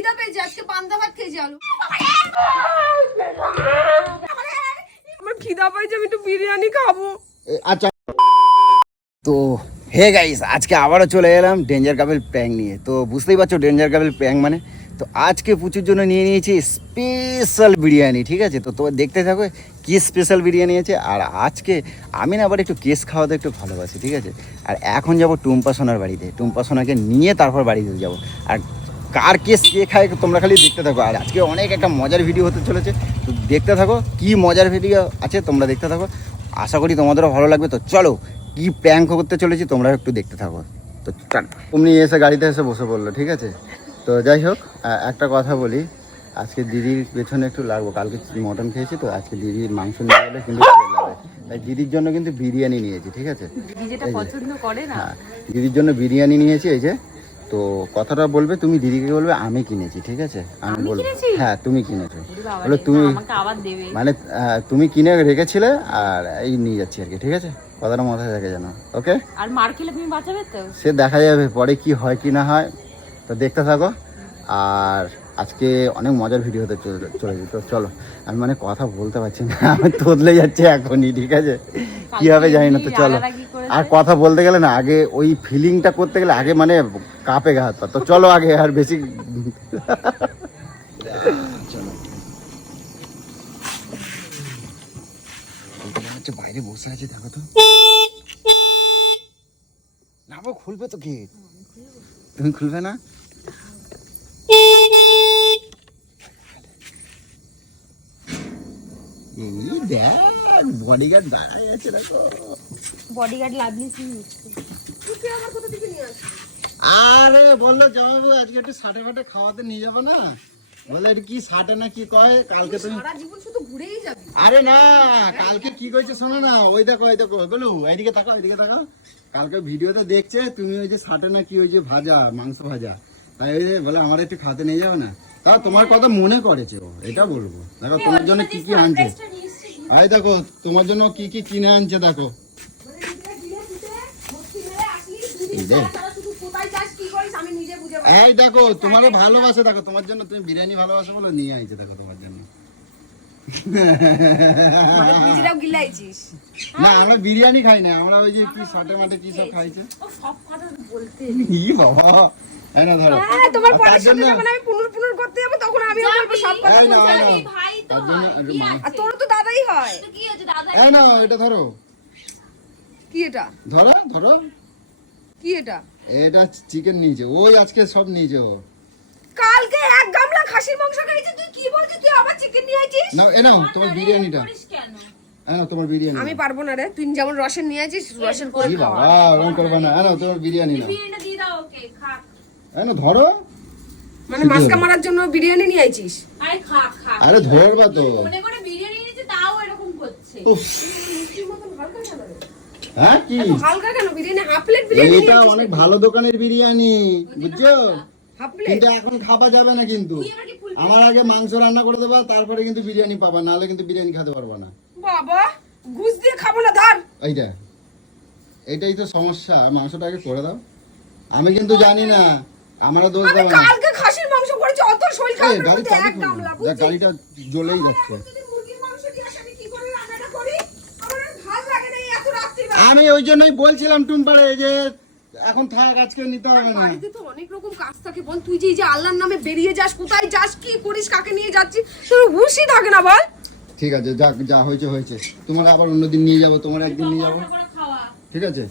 খিদা পেয়েছে, আজকে পান্তা ভাত খেয়েছি আলু। আমার খিদা পেয়েছে, আমি একটু বিরিয়ানি খাবো। আচ্ছা তো হে গাইস, আজকে আবারও চলে এলাম ডেঞ্জার কাপল প্র্যাঙ্ক নিয়ে। তো বুঝতেই পারছো ডেঞ্জার কাপল প্র্যাঙ্ক মানে। তো আজকে পুচুর জন্য নিয়ে নিয়েছি স্পেশাল বিরিয়ানি, ঠিক আছে? তো তোমার দেখতে থাকো কী স্পেশাল বিরিয়ানি আছে। আর আজকে আমি না আবার একটু কেস খাওয়াতে একটু ভালোবাসি, ঠিক আছে? আর এখন যাব টুম্পা সোনার বাড়িতে, টুম্পা সোনাকে নিয়ে তারপর বাড়িতে যাবো। আর কার কেস কে খায় তোমরা খালি দেখতে থাকো। আর আজকে অনেক একটা মজার ভিডিও হতে চলেছে, তো দেখতে থাকো। কি মজার ভিডিও আছে তোমরা দেখতে থাকো, আশা করি তোমাদেরও ভালো লাগবে। তো চলো কি প্র্যাঙ্ক করতে চলেছি তোমরা একটু দেখতে থাকো। তো চল, তুমি এসে গাড়িতে এসে বসে পড়লো, ঠিক আছে? তো যাই হোক, একটা কথা বলি, আজকে দিদির পেছনে একটু লাগবো। কালকে মটন খেয়েছি, তো আজকে দিদির মাংস নিয়ে গেলে কিন্তু লাগে, তাই দিদির জন্য কিন্তু বিরিয়ানি নিয়েছি, ঠিক আছে? হ্যাঁ, দিদির জন্য বিরিয়ানি নিয়েছি। এই যে, তো কথাটা বলবে তুমি, দিদিকে বলবে আমি কিনেছি, ঠিক আছে? আমি বলবো হ্যাঁ তুমি কিনেছো, বলে তুমি মানে তুমি কিনে রেখেছিলে আর এই নিয়ে যাচ্ছি আর কি, ঠিক আছে? কথাটা মাথায় থাকে যেন, ওকে? আর মার খেলে তুমি বাঁচাবে তো? সে দেখা যাবে পরে কি হয় কি না হয়, তো দেখতে থাকো। আর আজকে অনেক মজার ভিডিও হতে চলেছে। তো চলো, আমি মানে কথা বলতে পারছি না, আমি তোদলে যাচ্ছে এখনই, ঠিক আছে? কি হবে জানি না। তো চলো, আর কথা বলতে গেলে না, আগে ওই ফিলিংটা করতে গেলে আগে মানে কাঁপে গা হাত পা। তো চলো আগে, আর বেশি চলো। বাইরে বসে আছে, দেখো তো না, খুলবে তো কি? তুমি খুলবে না? এই দেখ বডিগার্ড দাঁড়ায় আছে, দেখো। Bodyguard lovely Singh. তুই আমার কোথা থেকে নিয়ে আসছিস? আরে বললো জামাইবাবু আজকে একটু সাটে ফাটে খাওয়াতে নিয়ে যাবো না, বলে এটা কি সাটে না কি কয় কালকে তুমি সারা জীবন শুধু ঘুরেই যাবি। আরে না, কালকে কি কইছে শোনো না, ওই দেখো বলো এইদিকে তাকাও, এইদিকে তাকাও। কালকে ভিডিওতে দেখছে তুমি ওই যে সাটে না কি ওই যে ভাজা, মাংস ভাজা, তাই ওই যে বলে আমার একটু খাতে নিয়ে যাও না। তা তোমার কথা মনে করেছে ও, এটা বলবো। দেখো তোমার জন্য কি কি আনছে, এই দেখো তোমার জন্য কি কি কিনে আনছে, দেখো। এই দেখো তোমারও ভালোবাসে, দেখো তোমার জন্য, তুমি বিরিয়ানি ভালোবাসো বলে নিয়ে আইছে, দেখো তোমার জন্য। না আমরা বিরিয়ানি খাই না, আমরা ওই যে কি সাটে মাটে কি সব খাইছে। ই বাবা, এই না ধরো তোমার পরের সাথে যখন আমি পুনর করতে যাব তখন আমি বলবো সব কথা বলছি। ভাই তো আর তোর তো দাদাই হয়। কি হচ্ছে দাদা? এই না এটা ধরো। কি এটা? ধরো ধরো। কি এটা? এটা চিকেন নিয়েছে ওই, আজকে সব নিয়েছে ও। কালকে এক গামলা খাসির মাংস খাইছিস, তুই কি বলছিস? তুই আবার চিকেন নিয়ে আইছিস? না এ নাও তোমার বিরিয়ানিটা। কেন? নাও তোমার বিরিয়ানি। আমি পারবো না রে, তুই যেমন রসেন নিয়ে আইছিস রসেন করে কি খাওয়া। বাবা ওরকম করবে না, নাও তোমার বিরিয়ানি নাও। বিরিয়ানিটা দিয়ে দাও ওকে, খা। এই না ধরো। মানে মাছকা মারার জন্য বিরিয়ানি নিয়ে আইছিস? আরে খা খা। আরে ধরবা তো। মনে করে বিরিয়ানি নিয়েছে তাও এরকম করছে। উফ, মিষ্টির মতন হালকা কেন রে? হ্যাঁ কি এত হালকা কেন? বিরিয়ানি হাফ প্লেট বিরিয়ানি এটা অনেক ভালো দোকানের বিরিয়ানি, বুঝছো? Half plate. কিন্তু এখন খাওয়া যাবে না কিন্তু। আমার আগে মাংস রান্না করে দেবা, তারপরে কিন্তু বিরিয়ানি পাবা, নাহলে কিন্তু বিরিয়ানি খেতে পারবা না। বাবা ঘুষ দিয়ে খাবো না, ধর। এইটাই তো সমস্যা, মাংসটা আগে করে দাও। আমি কিন্তু জানি না, আমরা দোষ আমি দেবো না। কালকে খাসির মাংস করেছি, অত শরীর খারাপ এই গাড়ি করতে চাবি এক খোলো গামলা না। বুঝছিস? গাড়িটা জ্বলেই যাচ্ছে। যদি মুরগির মাংস দিয়ে আসে আমি কি করে রান্নাটা করি? আমার আর ভালো লাগে না এই এত রাত্রিবেলা। আমি ওই জন্যই বলছিলাম টুনপাড়ে যে এখন থাক, আজকে নিতে হবে না। বাড়িতে তো অনেক রকম কাজ থাকে, বল তুই যে এই যে আল্লাহর নামে বেরিয়ে যাস, কোথায় যাস, কি করিস, কাকে নিয়ে যাচ্ছিস, তোর হুঁশই থাকে না বল। ঠিক আছে, যা যা হয়েছে হয়েছে, তোমার আবার অন্যদিন নিয়ে যাবো, তোমার একদিন নিয়ে যাবো, পকোড়া খাওয়া। ঠিক আছে?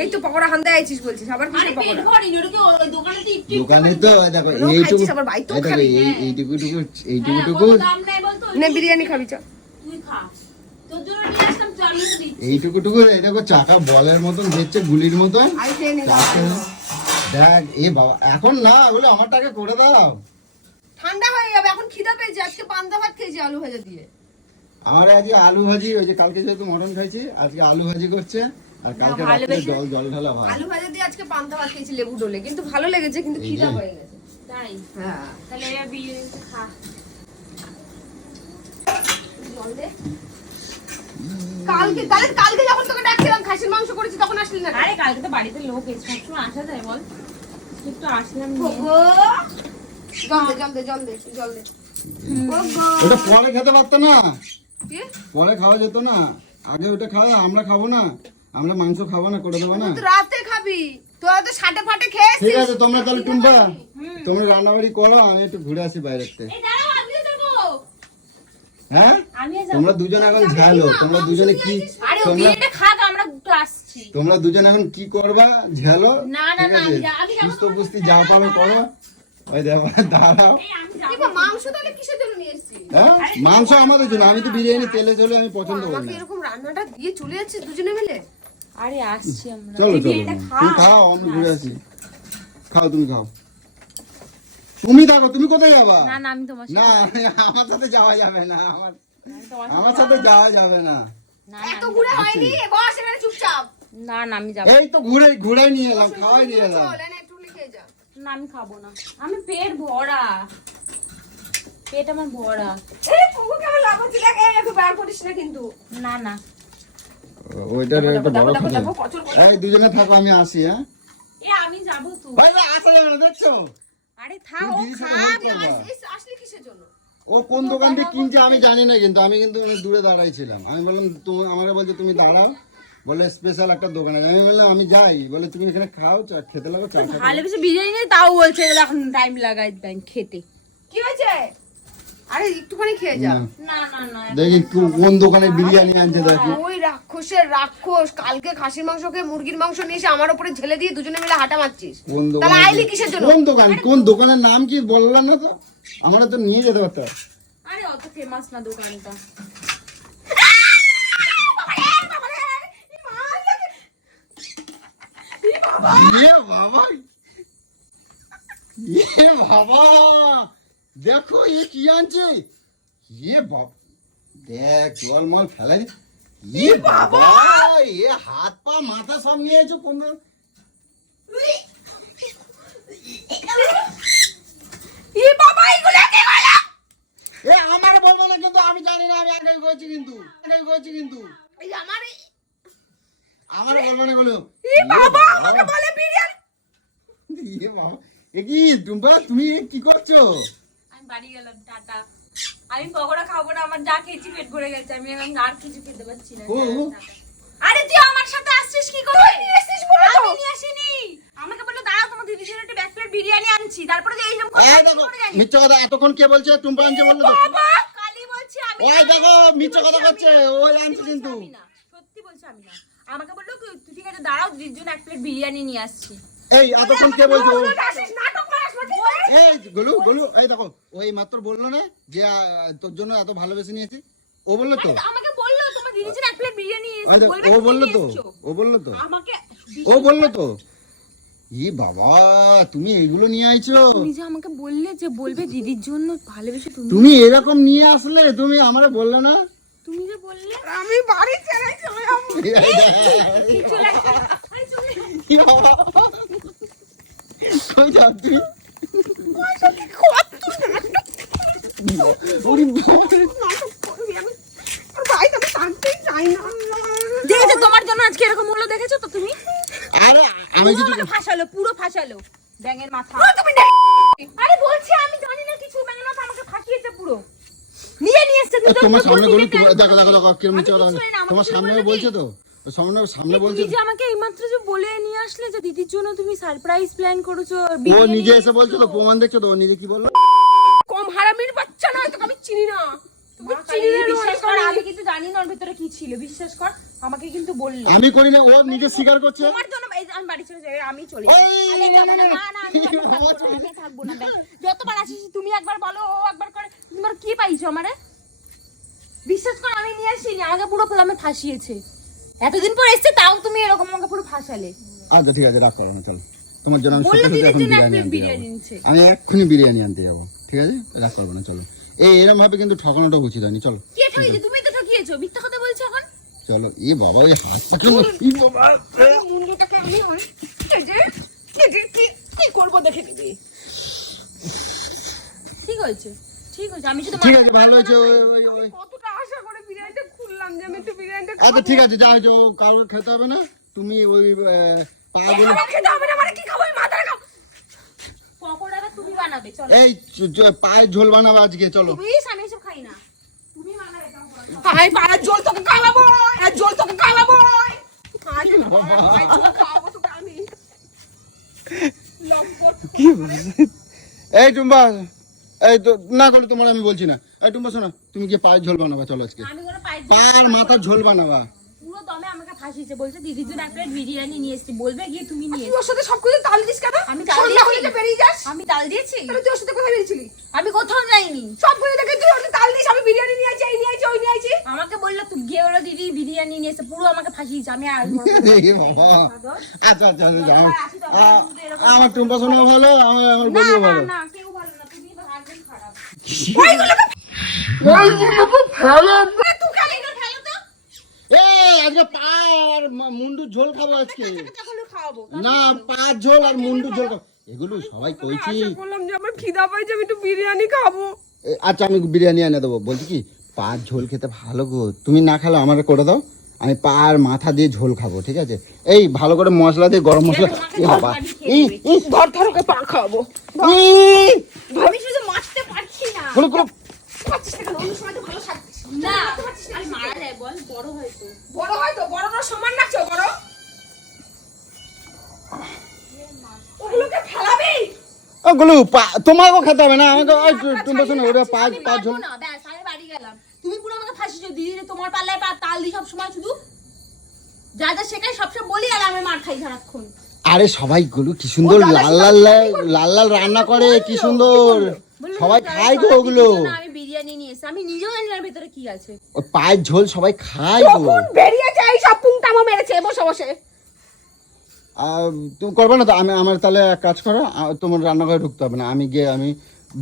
এই তো পকোড়া হান্দে আইছিস বলছিস, আবার আরে কিসের পেট পকোড়া? ভরেনি, ওটা কি ওই দোকানে তো একটু দোকানে তো এই দেখো ওরাও এইটুকু, খাইছিস, আবার বাইতেও এই দেখো খাবি। এইটুকু হ্যাঁ, টুকু কত দাম নেই বলতো? নে বিরিয়ানি খাবি চ। তুই খা। তোর জন্য নিয়ে আসলাম, চালিয়ে দিচ্ছি। এইটুকু টুকু, এই দেখো চাকা বলের মতন দেখছে, গুলির মতন। আই খেয়ে নিলাম। দেখ এ বাবা, এখন না বলে আমারটাকে করে দাও। ঠান্ডা হয়ে যাবে, এখন খিদা পেয়েছে, আজকে পান্তা ভাত খেয়েছি আলু ভাজা দিয়ে। আমার আজকে আলু ভাজি, ওই যে কালকে যেহেতু মটন খাইছি, আজকে আলু ভাজি করছে, আর কালকে রাত্রে জল ঢালা ভাত। আলু ভাজা দিয়ে আজকে পান্তা ভাত খেয়েছি লেবু ডলে, কিন্তু ভালো লেগেছে, কিন্তু এই খিদা যে। হয়ে গেছে। তাই? হ্যাঁ তাহলে এবার বিরিয়ানিটা খা। জল দে। কালকে যখন তোকে ডাকছিলাম খাসির মাংস করেছি তখন আসলি না। আরে কালকে তো বাড়িতে লোক এসে, সবসময় আসা যায় বল? একটু আসলাম নিয়ে। ওগো জল দে ওটা পরে খেতে পারতো না, কি? পরে খাওয়া যেত না, আগে ওটা খাওয়া, আমরা খাবো না, আমরা মাংস খাবো না, করে দেবো না। তুই রাতে খাবি, তোরা তো সাটে ফাটে খেয়েছিস। ঠিক আছে, তোমরা তাহলে টুম্পা তোমরা রান্নাবাড়ি করো, আমি একটু ঘুরে আসি বাইরেতে। এই দাঁড়াও, আমিও যাবো। হ্যাঁ আমিও যাবো। তোমরা দুজন এখন ঝালো, তোমরা দুজনে কি, আরে ও তোমরা বিয়েটা খাক, আমরা তো আসছি। তোমরা দুজন এখন কি করবা ঝালো, না, না, ঠিক না, আছে? আমি যাবো। বুঝতে বুঝতে যা পারো করো। ওই দেখো দাঁড়াও। এই আমি কি যাবো। বা, মাংস তাহলে কিসের জন্য নিয়ে এসেছিস? হ্যাঁ মাংস আমাদের জন্য, আমি তো বিরিয়ানি তেলে চলে আমি পছন্দ করি আমাকে না। এরকম রান্নাটা দিয়ে চলে যাচ্ছিস দুজনে মিলে? আরে আসছি আমরা। চলো তুই চলো বিয়েটা খা। তুমি খাও, আমি ঘুরে আসি। খাও তুমি খাও, তুমি থাকো, তুমি কোথায় যাবা? না না, আমি তোমার না সাথে আমার সাথে যাওয়া যাবে না, আমি তোমার আমার সাথে যাওয়া যাবে না। না এত ঘুরে হয়নি, বস এখানে চুপচাপ। না না, আমি যাবো এই তো ঘুরে ঘুরে নিয়ে এলাম, খাওয়াই নিয়ে এলাম। চল এনে একটু লিখে যা। না, আমি খাবো না। আমি পেট ভরা, পেট আমার ভরা। এই কুকু কেমন লাগাচ্ছি দেখ, এই একটু বার করিস না কিন্তু। না না, ওইটার একটা বড় দেখো, কথা। দেখো, কচুর কচুর। এই দুজনে থাকো, আমি আসি। হ্যাঁ আমি যাবো তো। ভাই আসা যাবে না, দেখছো আরে থাক, ও তুমি দিদির সাথে খাক। help করবা। আসলি কিসের জন্য? ও কোন দোকান থেকে কিনছে আমি জানি না, কিন্তু আমি কিন্তু অনেক দূরে দাঁড়াইছিলাম। আমি বললাম তুমি, আমাকে বলছে তুমি দাঁড়াও, বলে স্পেশাল একটা দোকান আছে। আমি বললাম আমি যাই, বলে তুমি এখানে খাও, চা খেতে লাগো, চা খাও। ভালোবেসে বিরিয়ানি নেই, তাও বলছে এখন টাইম লাগাই দেন খেতে। কি হয়েছে? আরে একটুখানি খেয়ে যা। না, না না না, দেখি কোন দোকানে বিরিয়ানি আনছে দেখি। ওই রাক্ষসের রাক্ষস, কালকে খাসির মাংস খেয়ে মুরগির মাংস নিয়ে এসে আমার উপরে ঝেলে দিয়ে দুজনে মিলে হাঁটা মারছিস। কোন তাহলে দোকানে, আইলি কিসের জন্য? কোন দোকানের নাম কি বললাম না তো, আমরা তো নিয়ে যেতে পারতাম। আরে অত ফেমাস না দোকানটা। ইয়ে বাবা, ইয়ে বাবা, দেখো এ কি আনছে, ইয়ে বাবা, দেখ জল মল ফেলাই, ইয়ে বাবা, এ হাত পা মাথা সব নিয়ে আছো কোন ই বাবা, এগুলো কি হলো? এ আমার বলবো না কিন্তু, আমি জানি না, আমি আগে করেছি কিন্তু, এই আমার আমার বলবো না বলো। ই বাবা আমাকে বলে বিরিয়ানি। ইয়ে বাবা, এ কি টুম্পা, তুমি কি করছো? আমি বাড়ি গেলাম, টাটা। আমি পকোড়া খাবো না, আমার যা খেয়েছি পেট ভরে গেছে, আমি এখন আর কিছু খেতে পারছি না। ও, ও। টাটা। আরে তুই আমার সাথে আসছিস কি করে? তুই নিয়ে এসেছিস বলে তো। আমি নিয়ে আসিনি। আমাকে বললো দাঁড়াও, তোমার দিদির জন্য একটা ব্যাক প্লেট বিরিয়ানি আনছি, তারপরে যে এইরকম করে এই দেখো, মিথ্যা কথা এতক্ষণ কে বলছে? টুম্পা আনছে বললো তো। বাবা কালি বলছি আমি। ওই দেখো মিথ্যা কথা করছে, ওই আনছে কিন্তু। আমি না, সত্যি বলছি আমি না। আমাকে বললো কি, তুই ঠিক আছে দাঁড়াও, দিদির জন্য এক প্লেট বিরিয়ানি নিয়ে আসছি। এই এতক্ষণ কে বলছো? নাটক মারাস নাকি? এই গোলু গোলু, এই দেখো ওই মাত্র বললো না যে তোর জন্য এত ভালোবেসে নিয়েছি, ও বললো তো। আমাকে বললো তোমার দিদির জন্য এক প্লেট বিরিয়ানি ওই এসেছি, দেখ, বলবে ও কি বললো নিয়ে তো, এসছো? ও বললো তো, আমাকে ও বললো তো। ই বাবা, তুমি এইগুলো নিয়ে আইছো? তুমি যে আমাকে বললে যে বলবে দিদির জন্য ভালোবেসে, তুমি এরকম নিয়ে আসলে, তুমি আমারে বললে না? তুমি যে বললে আমি বাড়ি ছেড়ে চলে যাবো। চলে আসো। আরে চলে আসো। ই বাবা, কই যাও তুই? ওরে বাবা। নাটক করবি, আমি আর বাড়িতে আমি থাকতেই চাই না। দেখেছো তোমার জন্য আজকে এরকম হলো, দেখেছো তো তুমি? আরে আমি পুরো কিছু আমাকে ফাঁসালো, পুরো ফাঁসালো ব্যাঙের মাথা। তুমি নেই। আরে বলছি আমি জানি না কিছু, ব্যাঙের মাথা আমাকে ফাঁসিয়েছে পুরো। নিয়ে এসছে তুমি তো তোমার সামনে পুরো বলি, দিকে দেখো দেখো দেখো কিরম মিথ্যা কথা আমি বলে। কিছুই না, আমাকে তোমার কিছু সামনে বলবে বলছে কি? তো, সামনে বলছে তুমি যে আমাকে এইমাত্র যে বলে নিয়ে আসলে যে দিদির জন্য তুমি সারপ্রাইজ প্ল্যান করেছো, ও বিরিয়ানি নিজে এসে এনেছো। বলছে তো, প্রমাণ দেখছো তো, ও নিজে কি বললো? কম হারামির বাচ্চা নয়, তোকে আমি চিনি না। তোকে মা চিনি কালী, না, বিশ্বাস কর, আমি- আমি কিন্তু জানি না ওর ভিতরে কি ছিল, বিশ্বাস কর, আমাকে কিন্তু বললো। আমি করি না, ও নিজে স্বীকার করছে। তোমার জন্য এই যে আমি বাড়ি চলে যাই, আমি চলে ওই, যাই। আমি যাবো না, না, না, না, আমি এখানে থাকবো না, আমি থাকবো না, ব্যাস। যতবার আসিস তুমি একবার বলো, ও একবার করে, তোমার কি পাইছো আমারে? বিশ্বাস কর আমি নিয়ে আসিনি, আমাকে পুরো প্রথমে ফাঁসিয়েছে। এতদিন পর এসছে, তাও তুমি এরকম আমাকে পুরো ফাঁসালে। আচ্ছা ঠিক আছে, রাগ করো না, চলো। তোমার জন্য আমি বললো সত্যি সত্যি দিদির এখন জন্য এক বিরিয়ানি প্লেট আনতে বিরিয়ানি যাবো। নিচ্ছে। আমি এক্ষুনি বিরিয়ানি আনতে যাবো, ঠিক আছে? রাগ করবো না, চলো। এরম ভাবে কিন্তু ঠকানোটা উচিত হয়নি, চলো কে ঠকিয়েছে? তুমি তো ঠকিয়েছো, মিথ্যা কথা বলছো এখন। চলো। ই বাবা, ওই হাত পা কেমন, ই বাবা। এই মুন্ডটাকে আমি এই যে কি করবো দেখে দিবি। ঠিক হয়েছে, ঠিক হয়েছে, আমি শুধু ঠিক মাথাটা আছে, ভালো হয়েছে। ওই কতটা আশা করে বিরিয়ানিটা খুললাম যে আমি একটু বিরিয়ানিটা আচ্ছা ঠিক আছে, যা হয়েছে, কাউকে খেতে হবে না। তুমি ওই পাগুলো, আমার খেতে হবে না, মানে কি খাবো? আমি মাথাটা খাবো। পকোড়াটা তুমি বানাও। বানাবে চলো। এই পায়ের ঝোল বানাবো আজকে, চলো। প্লিজ আমি এসব খাই না, তুমি বানাবে। ভাই পায়ের জল তোকে খাওয়াবো, এর জল তোকে খাওয়াবো। পায়ের জল খাওয়াবো তোকে আমি। লম্পট। কি এই টুম্বা, এই তো না করলে তোমার আমি বলছি না। এই টুম্বা শোনো, তুমি কি পায়ের ঝোল বানাবা? চলো আজকে আমি কোনো পায়ের পায়ের মাথার ঝোল বানাবা। পুরো দমে আমাকে ফাঁসিয়েছে, বলছে দিদির জন্য এক প্লেট বিরিয়ানি নিয়ে এসেছি, বলবে গিয়ে তুমি নিয়ে তুই ওর সাথে সবকিছু তাল দিস কেন? আমি তাল সন্ধ্যা হলে দিয়েছি। যে বেরিয়ে যাস। আমি তাল দিয়েছি, তাহলে তুই ওর সাথে কোথায় বেরিয়েছিলি? আমি কোথাও যাইনি। সবকিছু দেখে তুই ওর সাথে তাল দিস, আমি বিরিয়ানি নিয়ে আইছি, এই নিয়ে আইছি, ওই নিয়ে আইছি। আমাকে বললো তুই গিয়ে ওরা দিদি বিরিয়ানি নিয়ে এসে, পুরো আমাকে ফাঁসিয়েছে। আমি আর এই বাবা, আচ্ছা আচ্ছা আচ্ছা, যাও। আমার টুম্পা শোনো ভালো, আমার না বলিও না ভালো। না, কেউ ভালো না, তুমি একদম খারাপ। আরে তুই কেন এগুলো ফেলো তো। এই আজকে পা আর মুন্ডুর ঝোল খাবো আজকে। তাহলে খাওয়াবো? না, পাঁচ ঝোল আর মুন্ডুর ঝোল খাবো। এগুলো সবাই কইছি। বললাম যে আমার খিদা পাইছে, আমি একটু বিরিয়ানি খাবো। আচ্ছা আমি বিরিয়ানি এনে দেবো। বলছি কি, পাঁচ ঝোল খেতে ভালো গো, তুমি না খেলে আমার করে দাও, আমি পার মাথা দিয়ে ঝোল খাবো, ঠিক আছে? এই ভালো করে মশলা দিয়ে, গরম মশলা। এ বাবা, ধর ধর ওকে পা খাওয়াবো। আমি শুধু মারতে পারছি না। পাচ্ছিস না কেন? অন্য সময় তো ভালো সাজতিস। না আমি মারা যায় বল, বড় হয়তো। বড় হয়তো, বড় বড় সমান লাগছে বড়। ওগুলোকে ফেলাবি? ওগুলো তোমাকেও খেতে হবে না, আমাকে। টুম্পা শোনো, ওটা পাঁচ আমি পাঁচ ঝোল। মারবো না, ব্যাস আমি বাড়ি গেলাম। তুমি পুরো আমাকে ফাঁসিয়েছো, দিদি রে তোমার পাল্লায় পা তাল দি সব সময়, শুধু যা যা সেটাই সবসময় বলি আর আমি মার খাই সারাক্ষণ। আরে সবাই গুলো কি সুন্দর লাল লাল লাল লাল রান্না করে, কি সুন্দর সবাই খায় গো ওগুলো। আমি বিরিয়ানি নিয়ে এসে, আমি নিজেও জানি না এর ভিতরে কি আছে। ওই পায়ের ঝোল সবাই খায় গো। কখন বেরিয়েছে এই সব পুংটামো মেরেছে বসে বসে। তুমি করবে না তো? আমি আমার তাহলে এক কাজ করো, তোমার রান্নাঘরে ঢুকতে হবে না, আমি গিয়ে আমি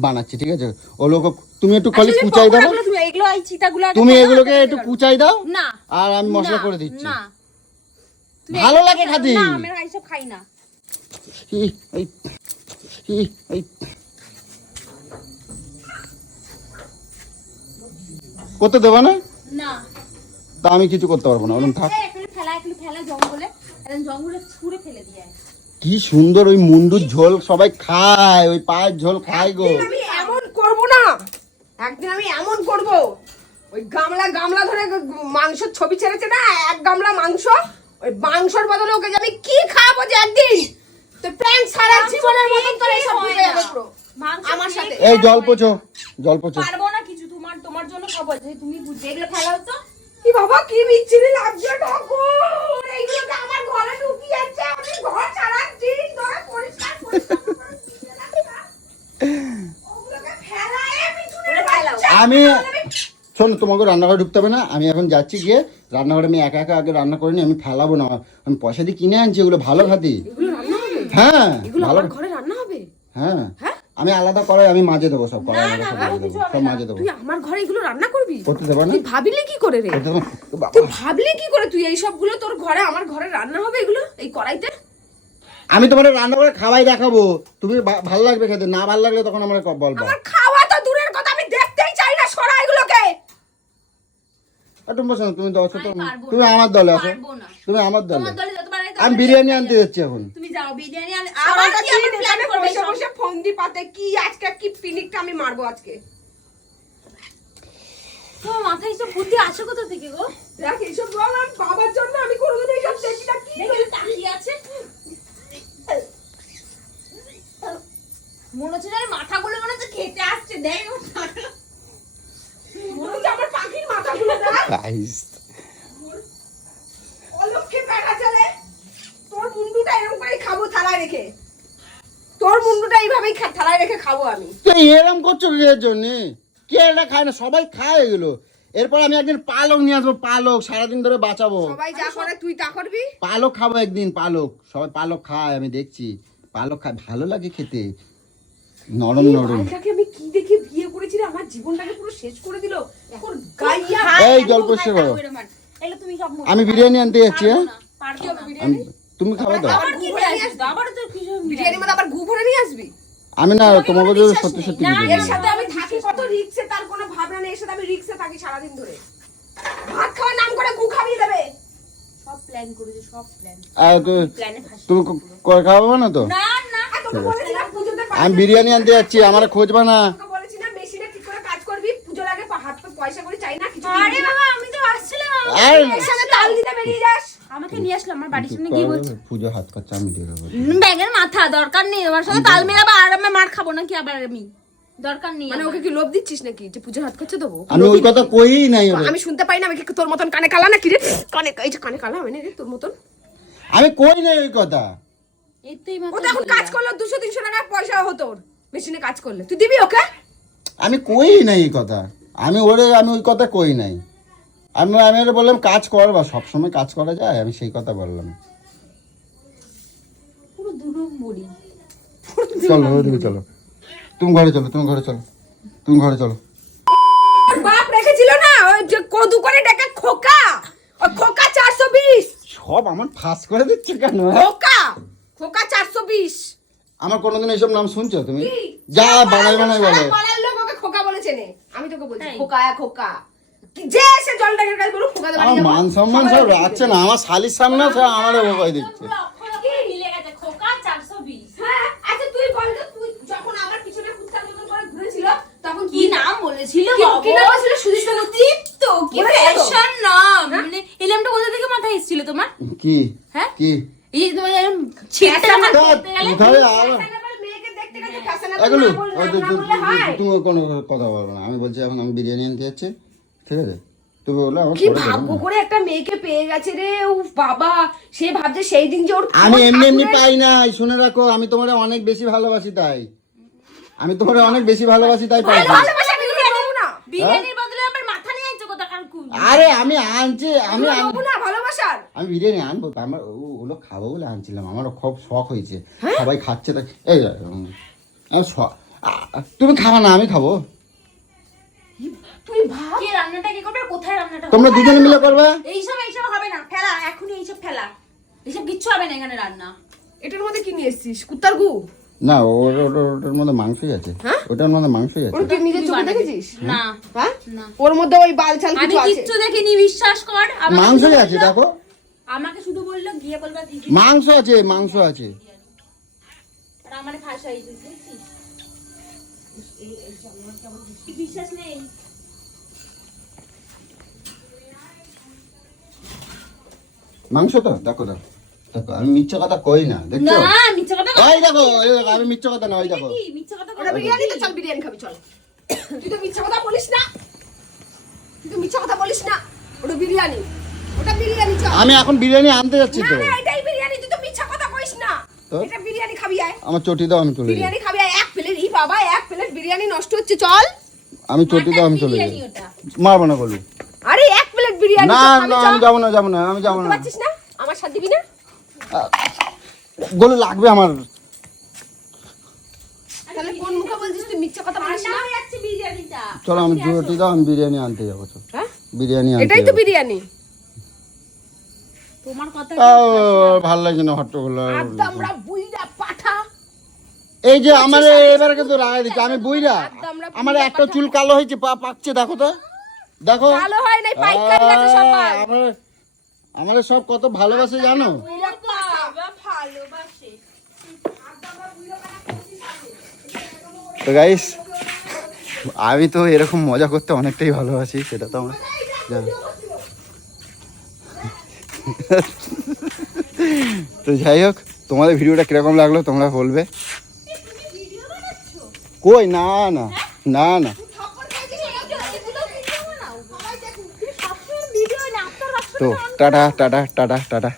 বানাচ্ছি, ঠিক আছে? ও লোক, তুমি একটু খালি কুচাই দাও, তুমি এগুলো এই চিতাগুলো তুমি এগুলোকে একটু কুচাই দাও, না আর আমি মশলা না, করে দিচ্ছি। না ভালো লাগে খাতি। না আমি এইসব খাই না। করতে দেবে না? না তা আমি কিছু করতে পারবো না, বলুন থাক। একটু ফেলা জঙ্গলে, একদম জঙ্গলে ছুঁড়ে ফেলে দিয়ে আয়। কি সুন্দর ওই মুন্ডুর ঝোল সবাই খায়, ওই পায়ের ঝোল খায় গো। আমি এমন করব না, একদিন আমি এমন করব। ওই গামলা গামলা ধরে মাংসের ছবি ছেড়েছে না, এক গামলা মাংস, ওই মাংসের বদলে ওকে যে আমি কি খাবো যে একদিন। তো প্র্যাঙ্ক সারা জীবনের মতন করে সব ঢুকে যাবে পুরো আমার সাথে। এই জল পোছো, জল পোছো। পারবো না কিছু, তোমার জন্য খাবো, যে তুমি যেগুলো ফেলাও তো। কি বাবা, কি বিচ্ছিরি লাগছে ঠাকুর। এইগুলো তো আমার ঘরে ঢুকিয়ে যাচ্ছে, আমি ঘর সারা দিন ধরে পরিষ্কার পরিষ্কার করে দিয়ে রাখলাম। ওগুলোকে ফেলায় পিছনে ফেলাও। আমি শোন, তোমাকে রান্নাঘরে ঢুকতে হবে না, আমি এখন যাচ্ছি গিয়ে রান্নাঘরে। আমি একা একা আগে রান্না করিনি, আমি ফেলাবো না, আমি পয়সা দিয়ে কিনে আনছি এগুলো ভালো খাতি। এগুলো রান্না হবে? হ্যাঁ এগুলো ভালো। আমার ঘরে রান্না হবে? হ্যাঁ হ্যাঁ? আমি আলাদা করাই, আমি মাজে দেবো সব, কড়াই সব মাজে দেবো, সব মাজে দেবো। তুই আমার ঘরে এগুলো রান্না করবি? করতে দেবো না? তুই ভাবলি কি করে রে? করতে দেবো না? বাবা, তুই ভাবলি কি করে তুই এই সবগুলো তোর ঘরে, আমার ঘরে রান্না হবে এগুলো এই কড়াইতে? আমি তোমার রান্না করে খাওয়াই দেখাবো, তুমি ভালো লাগবে খেতে, না ভালো লাগলে তখন আমার বলবো। আমার খাওয়া তো দূরের কথা, আমি দেখতেই চাই না, সরা এগুলোকে। তুমি বসো না, তুমি দশ, আমি পারবো তুমি না, আমার দলে আসো, পারবো না। তুমি আমার দলে। তোমার দলে যত পারে আমি বিরিয়ানি আনতে যাচ্ছি এখন। তুমি যাও বিরিয়ানি আনে। আবার আবার কি আমার প্ল্যান করবে বসে সব? বসে ফন্দি পাতে কি আজকে কি পিনিকটা আমি মারবো আজকে। তোমার মাথায় সব বুদ্ধি আসে কোথা থেকে গো? দেখ এইসব বল, আমার বাবার জন্য আমি কোনোদিন এইসব দেখি না। কি দেখি তাকিয়ে আছে, মনে হচ্ছে যেন মাথাগুলো মনে হচ্ছে খেতে আসছে। দেখ মনে হচ্ছে আমার পাখির মাথাগুলো দেখ। গাইস, অলক্ষে পেটা চলে। তোর মুন্ডুটা এরকম করে খাবো থালায় রেখে, তোর মুন্ডুটা এইভাবেই থালায় রেখে খাবো আমি। তুই এরম করছো এর জন্য? কে এটা খায় না? সবাই খায় এগুলো। এরপর আমি একদিন পালক নিয়ে আসবো, পালক সারাদিন ধরে বাঁচাবো। সবাই যা করে তুই তা করবি। পালক খাবো একদিন, পালক সবাই পালক খায়, আমি দেখছি পালক খায়, ভালো লাগে খেতে, নরম নরম। বালটাকে আমি কি দেখে বিয়ে করেছি রে, আমার জীবনটাকে পুরো শেষ করে দিল। তোর গাইয়া এই জল পরিষ্কার করো। এগুলো তুমি সব আমি বিরিয়ানি আনতে যাচ্ছি। হ্যাঁ, পারবো না। তুমি খাওয়া দাও। আবার কি নিয়ে আসবে? আবার তো কিছু বিরিয়ানির মধ্যে আবার গু ভরে নিয়ে আসবি। আমি না, তোমাকে যদি সত্যি সত্যি না, বিরিয়ানি এর সাথে আমি থাকি কত রিক্সে, তার কোনো ভাবনা নেই। এর সাথে আমি রিক্সে থাকি সারাদিন ধরে। ভাত খাওয়ার নাম করে গু খাইয়ে দেবে। সব প্ল্যান করেছে, সব প্ল্যান। আর প্ল্যানে ফাঁসি। তুমি করে খাওয়াবো না তো? না না আর তোকে বলেছি না পুজোতে আমি বিরিয়ানি আনতে যাচ্ছি, আমার খোঁজবা না। তোকে বলেছি না মেশিনে ঠিক করে কাজ করবি, পুজোর আগে হাত পা পয়সা করে চাই না কিছু। আরে বাবা আমি তো আসছিলাম, আর এর সাথে তাল দিতে বেরিয়ে যাস। আমাকে নিয়ে আসলো আমার বাড়ির সামনে গিয়ে বলছে পুজো হাত কাচ্চা আমি দিয়ে দেবো। ব্যাগের মাথা দরকার নেই, আমার সাথে তাল মেলাবা আর আমি মার খাবো নাকি আবার আমি, দরকার নেই মানে ওকে কি লোভ দিচ্ছিস নাকি যে পুজো হাত করছে দেবো? আমি ওই কথা কইই নাই ওরে। আমি শুনতে পাই না, আমি কি তোর মতন কানে কালা নাকি রে? কানে এই যে কানে কালা আমি না রে তোর মতন। আমি কই নাই ওই কথা। এতেই ও মাত্র তো এখন কাজ করলো 200-300 টাকা পয়সা হতো ওর মেশিনে কাজ করলে, তুই দিবি ওকে? আমি কই নাই এই কথা, আমি ওই কথা কই নাই। আমি ওরে বললাম কাজ করবা, সবসময় কাজ করা যায়, আমি সেই কথা বললাম। পুরো দু নম্বরই। চলো ওদিকে চলো, তুমি ঘরে চলো, তুমি ঘরে চলো, তুমি ঘরে চলো। ওর বাপ রেখেছিল না ওই যে কদু করে ডেকে খোকা, ওই খোকা 420। সব আমার ফাঁস করে দিচ্ছে কেন? খোকা খোকা 420। আমার কোনোদিন এইসব নাম শুনছো তুমি? কি? যা বানাই বানাই বলে। সারা পাড়ার লোক ওকে খোকা বলেছে নে, আমি তোকে বলছি তাই? খোকা খোকা। কি যে এসে জল ডাকের কাজ করো খোকা দেবা। আমার মান সম্মান সব রাখছে না, আমার শালির সামনে সে আমারও ভয় দিচ্ছে। পুরো অক্ষর অক্ষরে মিলে গেছে, খোকা 420। হ্যাঁ আচ্ছা তুই বল তো, তুই যখন আমার পিছনে কুত্তার মতন করে ঘুরেছিল তখন কি নাম বলেছিল কি নাম বলেছিল? সুদীপ্ত সুদীপ্ত, কি বলেছিল তো? ফ্যাশন নাম, মানে এই নামটা কোথা থেকে মাথায় এসেছিল তোমার? কি হ্যাঁ কি এই যে তোমার এরকম ছেলেটা যখন করতে গেলে কোথায় আর ফ্যাশনেবল মেয়েকে দেখতে গেছে ফ্যাশনেবল এগুলো না বললে হয়। তুমি কোনো কথা বলো না। আমি বলছি এখন আমি বিরিয়ানি আনতে যাচ্ছি, ঠিক আছে? তুমি বলো আমার কি পরে দেবো ভাগ্য না। করে একটা মেয়েকে পেয়ে গেছে রে, উফ বাবা। সে ভাবছে সেই দিন যে ওর আমি এমনি এমনি ঠাকুরের- পাই নাই, শুনে রাখো, আমি তোমারে অনেক বেশি ভালোবাসি তাই। আমি তোমারে অনেক বেশি ভালোবাসি তাই পাই না। ভালোবাসা আমি তোকে দেবো না। বিরিয়ানির বদলে আবার মাথা নিয়ে আনছো কোথাকার কুল। আরে আমি আনছি, আমি তোকে দেবো না ভালোবাসার। আমি বিরিয়ানি আনবো তো, আমার ওগুলো খাবো বলে আনছিলাম, আমারও খুব শখ হয়েছে। সবাই খাচ্ছে তাই এই আমার তুমি খাবা না, আমি খাবো। তুই ভাব কে রান্নাটা কি করবে আর কোথায় রান্নাটা হবে? তোমরা দুজনে মিলে করবে। এইসব হবে না, ফেলা এখনই এইসব ফেলা, এইসব কিচ্ছু হবে না এখানে রান্না। এটার মধ্যে কি নিয়ে এসেছিস? কুত্তার গু? না ওটার মধ্যে মাংসই আছে, হ্যাঁ? ওটার মধ্যে মাংসই আছে। ওর কি নিজের তুই চোখে বানাবি? দেখেছিস? না হ্যাঁ না, ওর মধ্যে ওই বালছাল আমি কিছু আছে। কিচ্ছু দেখিনি, বিশ্বাস কর। আমাকে মাংসই শুধু আছে বললো- দেখো, আমাকে শুধু বললো গিয়ে বলবা দিদি, মাংস আছে, মাংস আছে। আর আমারে ভাষাই দিছিস। বিশ্বাস নেই। মাংস তো দেখো দেখো দেখো, আমি মিথ্যে কথা কই না, দেখছো? না মিথ্যা কথা বল- এই দেখো, আমি মিথ্যে কথা না, ওই দেখো। কি মিথ্যা কথা ওটা বল- বিরিয়ানি তো, চল বিরিয়ানি খাবি চল। তুই তো মিথ্যা কথা বলিস না, তুই তো মিথ্যা কথা বলিস না। ওটা বিরিয়ানি, ওটা বিরিয়ানি চল। আমি এখন বিরিয়ানি আনতে যাচ্ছি না তো। না এটাই বিরিয়ানি, তুই তো মিথ্যা কথা কইস না। তো? এটা বিরিয়ানি খাবি আয়। আমার চটি দাও, আমি চলে যাই। বিরিয়ানি খাবি আয়, এক প্লেট। ই বাবা এক প্লেট বিরিয়ানি নষ্ট হচ্ছে, চল। আমি চটি দাও, আমি চলে যাই। বিরিয়ানি ওটা। মারবো না বলবি? আরে এক প্লেট বিরিয়ানি না তো খাবি, না, চল। আমি যাবো না, যাবো না, আমি যাবো বুঝতে না। পারছিস না আমার সাথে দিবি না? গলে লাগবে আমার। তাহলে কোন মুখে বলছিস তুই মিথ্যা কথা বলিস ঠান্ডা না? হয়ে যাচ্ছে বিরিয়ানিটা। চলো আমি চটি দাও, আমি বিরিয়ানি আনতে যাবো। চল হ্যাঁ বিরিয়ানি আনতে এটাই তো যাবো। বিরিয়ানি। তোমার কথা ভালো লাগছে না হট্টগোল। আদামরা বুইড়া পাঠা। এই যে আমার এবারে কিন্তু রায় দিচ্ছে, আমি বুইরা, আমার একটা চুল কালো হয়েছে, পাকছে, দেখো তো, দেখো। ভালো হয় নাই, পাইকারি গেছে সবাই। আমার সব কত ভালোবাসে জানো। বুইড়া পাঠা। ভালোবাসে। তো গাইস, আমি তো এরকম মজা করতে অনেকটাই ভালোবাসি, সেটা তো আমার জানো। তো যাই হোক, তোমাদের ভিডিওটা কিরকম লাগলো তোমরা বলবে। কই না না না না, তো টাটা টাটা টাটা টাটা।